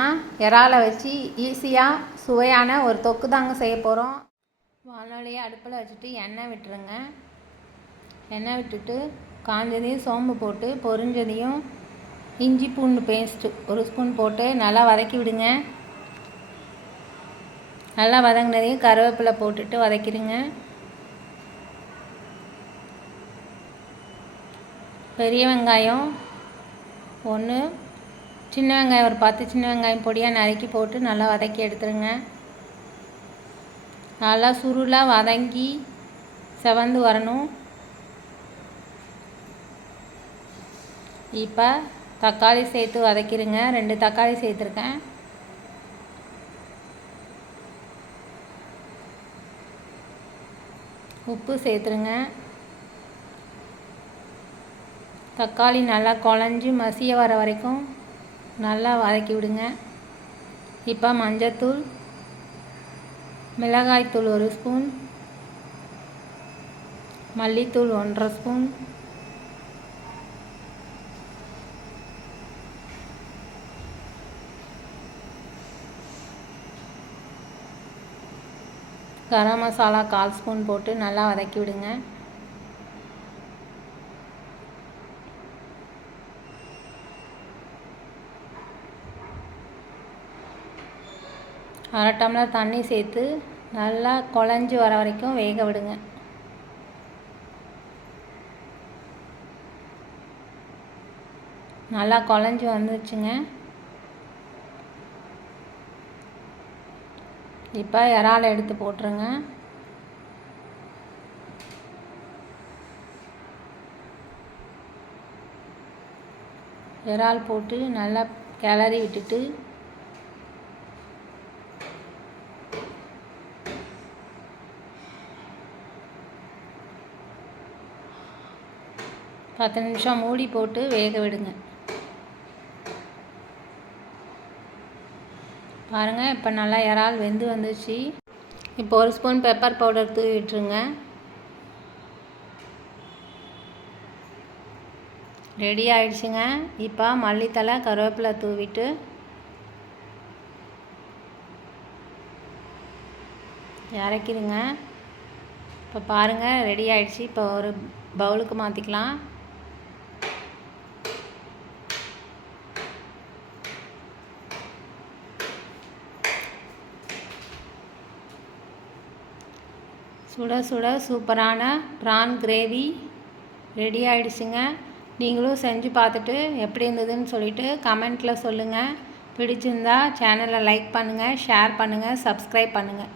பார்த்திங்கன்னா இறாலை வச்சு ஈஸியாக சுவையான ஒரு தொக்கு தாங்க செய்ய போகிறோம். வானொலியை அடுப்பில் வச்சுட்டு எண்ணெய் விட்டுருங்க. எண்ணெய் விட்டுட்டு காஞ்சதையும் சோம்பு போட்டு பொரிஞ்சதையும் இஞ்சி பூண்டு பேஸ்ட்டு 1 ஸ்பூன் போட்டு நல்லா வதக்கி விடுங்க. நல்லா வதங்கினதையும் கருவேப்பிலை போட்டுட்டு வதக்கிடுங்க. பெரிய வெங்காயம் 1, சின்ன வெங்காயம் ஒரு 10 சின்ன வெங்காயம் பொடியாக நறுக்கி போட்டு நல்லா வதக்கி எடுத்துருங்க. நல்லா சுருளாக வதங்கி செவந்து வரணும். இப்போ தக்காளி சேர்த்து வதக்கிடுங்க. 2 தக்காளி சேர்த்துருக்கேன். உப்பு சேர்த்துருங்க. தக்காளி நல்லா குழஞ்சி மசிய வர வரைக்கும் நல்லா வதக்கி விடுங்க. இப்போ மஞ்சத்தூள், மிளகாய்த்தூள் 1 ஸ்பூன், மல்லித்தூள் 1½ ஸ்பூன், கரம் மசாலா 1/4 ஸ்பூன் போட்டு நல்லா வதக்கி விடுங்க. அரை டம்ளர் தண்ணி சேர்த்து நல்லா குழஞ்சி வர வரைக்கும் வேக விடுங்க. நல்லா குழஞ்சி வந்துச்சுங்க. இப்போ இறாலை எடுத்து போட்டுருங்க. இறால் போட்டு நல்லா கிளறி விட்டுட்டு பத்து நிமிஷம் மூடி போட்டு வேக விடுங்க. பாருங்கள், இப்போ நல்லா இறால் வெந்து வந்துச்சு. இப்போ 1 ஸ்பூன் பெப்பர் பவுடர் தூவி விட்டுருங்க. ரெடி ஆயிடுச்சுங்க. இப்போ மல்லித்தலை கருவேப்பிலை தூவிட்டு இறக்கிடுங்க. இப்போ பாருங்கள், ரெடி ஆயிடுச்சு. இப்போ ஒரு பவுலுக்கு மாற்றிக்கலாம். சுட சுட சூப்பரான ப்ரான் கிரேவி ரெடி ஆகிடுச்சுங்க. நீங்களும் செஞ்சு பார்த்துட்டு எப்படி இருந்ததுன்னு சொல்லிவிட்டு கமெண்ட்டில் சொல்லுங்கள். பிடிச்சிருந்தா சேனலை லைக் பண்ணுங்கள், ஷேர் பண்ணுங்கள், சப்ஸ்கிரைப் பண்ணுங்கள்.